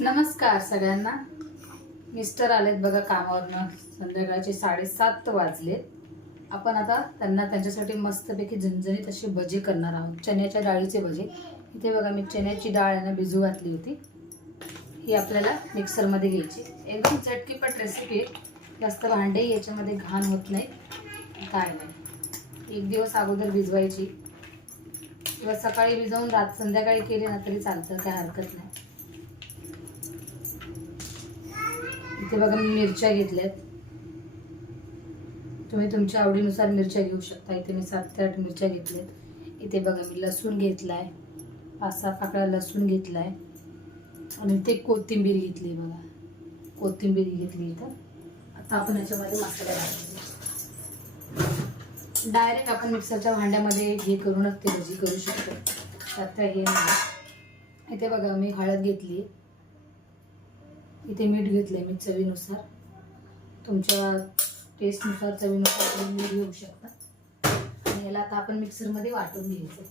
नमस्कार सगळ्यांना। मिस्टर आलेत बघा कामावरनं, संध्याकाळचे 7:30 वाजलेत। आपण आता त्यांच्यासाठी मस्तपैकी झणझणीत अशी भजी करणार आहोत, चण्याच्या डाळीचे भजी। इथे बघा मी चण्याची डाळ आहे ना भिजू घातली होती, ही आपल्याला मिक्सरमध्ये घ्यायची। एकदम झटकीपट रेसिपी आहे, जास्त भांडे याच्यामध्ये घाण होत नाही काय नाही। एक दिवस अगोदर भिजवायची किंवा सकाळी भिजवून संध्याकाळी केली ना तरी चालतं, काय हरकत नाही। इथे बघा मी मिरच्या घेतल्यात, तुम्ही तुमच्या आवडीनुसार मिरच्या घेऊ शकता। इथे मी 7 ते 8 मिरच्या घेतल्यात। इथे बघा मी लसूण घेतलाय, 5-6 पाकळ्या लसूण घेतलाय आणि इथे कोथिंबीर घेतली बघा, कोथिंबीर घेतली। इथं आता आपण याच्यामध्ये मसाला घालायचा। डायरेक्ट आपण मिक्सरच्या भांड्यामध्ये हे करूनच ते भजी करू शकतो, त्यात हे नाही। इथे बघा मी हळद घेतली, इथे मीठ घेतले मी चवीनुसार, तुमच्या टेस्टनुसार चवीनुसार तुम्ही मीठ घेऊ शकता। आणि याला आता आपण मिक्सरमध्ये वाटून घ्यायचं।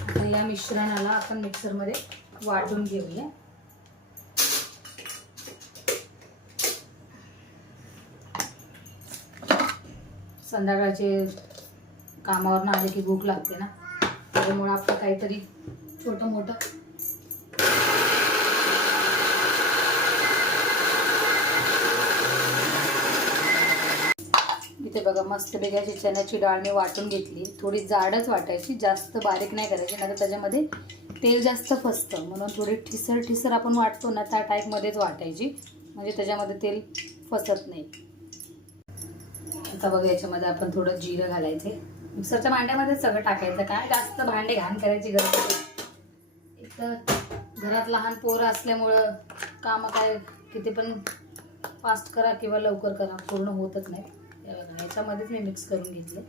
आता या मिश्रणाला आपण मिक्सरमध्ये वाटून घेऊया। संध्याकाळचे कामावरून आले की भूक लागते ना, त्यामुळे आपण काहीतरी छोटं मोठं इथे बघा मस्त बेगाची चण्याची डाळ मी वाटून घेतली। थोडी जाडच वाटायची, जास्त बारीक नाही करायची, नाही तर त्याच्यामध्ये तेल जास्त फसतं, म्हणून थोडी ठिसर ठिसर आपण वाटतो ना त्या टाईपमध्येच वाटायची, म्हणजे त्याच्यामध्ये तेल फसत नाही। आता बघा याच्यामध्ये आपण थोडं जिरं घालायचे, मिक्सरच्या भांड्यामध्ये सगळं टाकायचं, काय जास्त भांडे घाण करायची गरज नाही। एक तर घरात लहान पोरं असल्यामुळं काम काय किती पण फास्ट करा किंवा लवकर करा पूर्ण होतच नाही। याच्यामध्येच मी मिक्स करून घेतले।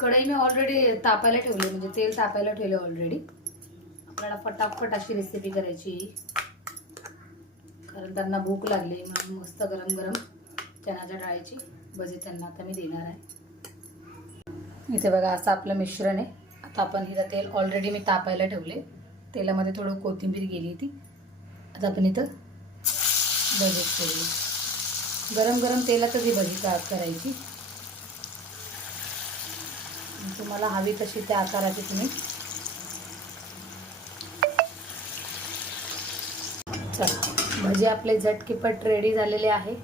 कढई मी ऑलरेडी तापायला ठेवली, म्हणजे तेल तापायला ठेवले ऑलरेडी। आपल्याला फटाफट अशी रेसिपी करायची, कारण त्यांना भूक लागली, म्हणून मस्त गरम गरम चण्याच्या डाळीची भजी त्यांना आता मी देणार आहे। इथे बघा असं आपलं मिश्रण आहे। आता आपण हिला तेल ऑलरेडी मी तापायला ठेवले, तेलामध्ये थोडं कोथिंबीर गेली ती, आता आपण इथं भजी केली। गरम गरम तेलातच ही भजी करायची, तुम्हाला हवी तशी त्या आकाराची तुम्ही। चला भजी आपले झटकीपट रेडी झालेले आहे।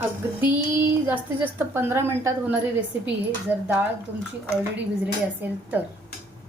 अगदी जास्तीत जास्त 15 मिनिटात होणारी रेसिपी आहे, जर डाळ तुमची ऑलरेडी भिजलेली असेल तर।